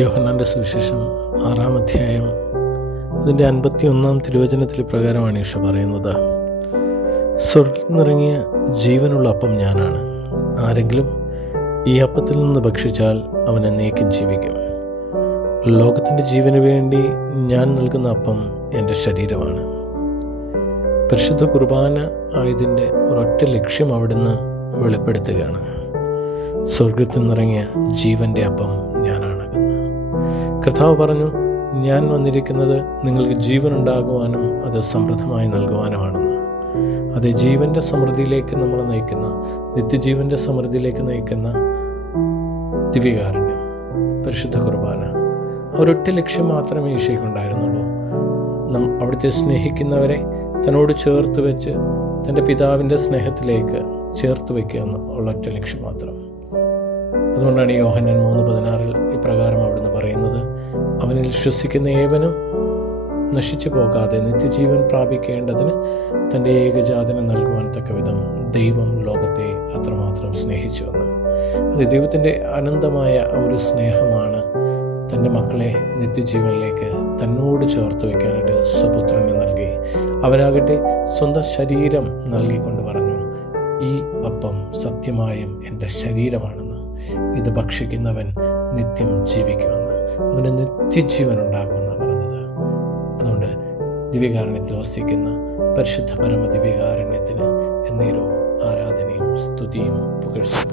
യോഹന്നാൻ്റെ സുവിശേഷം 6-ാം അധ്യായം അതിൻ്റെ 51-ാം തിരുവചനത്തിൽ പ്രകാരമാണ് ഈശോ പറയുന്നത്, സ്വർഗ്ഗത്തിൽ നിന്നിറങ്ങിയ ജീവനുള്ള അപ്പം ഞാനാണ്. ആരെങ്കിലും ഈ അപ്പത്തിൽ നിന്ന് ഭക്ഷിച്ചാൽ അവൻ എന്നേക്കും ജീവിക്കും. ലോകത്തിൻ്റെ ജീവന് വേണ്ടി ഞാൻ നൽകുന്ന അപ്പം എൻ്റെ ശരീരമാണ്. പരിശുദ്ധ കുർബാന ആയതിൻ്റെ ഒരൊറ്റ ലക്ഷ്യം അവിടുന്ന് വെളിപ്പെടുത്തുകയാണ്. സ്വർഗ്ഗത്തിൽ നിന്നിറങ്ങിയ ജീവൻ്റെ അപ്പം ഞാനാണ്. കർത്താവ് പറഞ്ഞു, ഞാൻ വന്നിരിക്കുന്നത് നിങ്ങൾക്ക് ജീവനുണ്ടാകുവാനും അത് സമൃദ്ധമായി നൽകുവാനുമാണെന്ന്. അത് ജീവൻ്റെ സമൃദ്ധിയിലേക്ക് നമ്മളെ നയിക്കുന്ന, നിത്യജീവൻ്റെ സമൃദ്ധിയിലേക്ക് നയിക്കുന്ന ദിവ്യകാരുണ്യം, പരിശുദ്ധ കുർബാന, ഒരൊറ്റ ലക്ഷ്യം മാത്രമേ ഈശോയ്ക്കുണ്ടായിരുന്നുള്ളൂ. അവിടുത്തെ സ്നേഹിക്കുന്നവരെ തന്നോട് ചേർത്ത് വെച്ച് തൻ്റെ പിതാവിൻ്റെ സ്നേഹത്തിലേക്ക് ചേർത്ത് വയ്ക്കുക എന്നുള്ള ഒറ്റ ലക്ഷ്യം മാത്രം. അതുകൊണ്ടാണ് യോഹന്നാൻ 3:16 ഇപ്രകാരം അവിടുന്ന് പറയുന്നത്, അവനിൽ വിശ്വസിക്കുന്ന ഏവനും നശിച്ചു പോകാതെ നിത്യജീവൻ പ്രാപിക്കേണ്ടതിന് തൻ്റെ ഏകജാതനെ നൽകുവാൻ തക്കവിധം ദൈവം ലോകത്തെ അത്രമാത്രം സ്നേഹിച്ചുവെന്ന്. അത് ദൈവത്തിൻ്റെ അനന്തമായ ഒരു സ്നേഹമാണ് തൻ്റെ മക്കളെ നിത്യജീവനിലേക്ക് തന്നോട് ചേർത്ത് വയ്ക്കാനായിട്ട് സ്വപുത്രനെ നൽകി. അവനാകട്ടെ സ്വന്തം ശരീരം നൽകിക്കൊണ്ട് പറഞ്ഞു, ഈ അപ്പം സത്യമായും എൻ്റെ ശരീരമാണെന്ന്. ഇത് ഭക്ഷിക്കുന്നവൻ നിത്യം ജീവിക്കുമെന്ന്, അവന് നിത്യജീവൻ ഉണ്ടാകുമെന്ന് പറഞ്ഞത്. അതുകൊണ്ട് ദിവ്യകാരുണ്യത്തിൽ വസിക്കുന്ന പരിശുദ്ധ പരമ ദിവ്യകാരുണ്യത്തിന് എന്നേരവും ആരാധനയും സ്തുതിയും പുകഴ്ചയും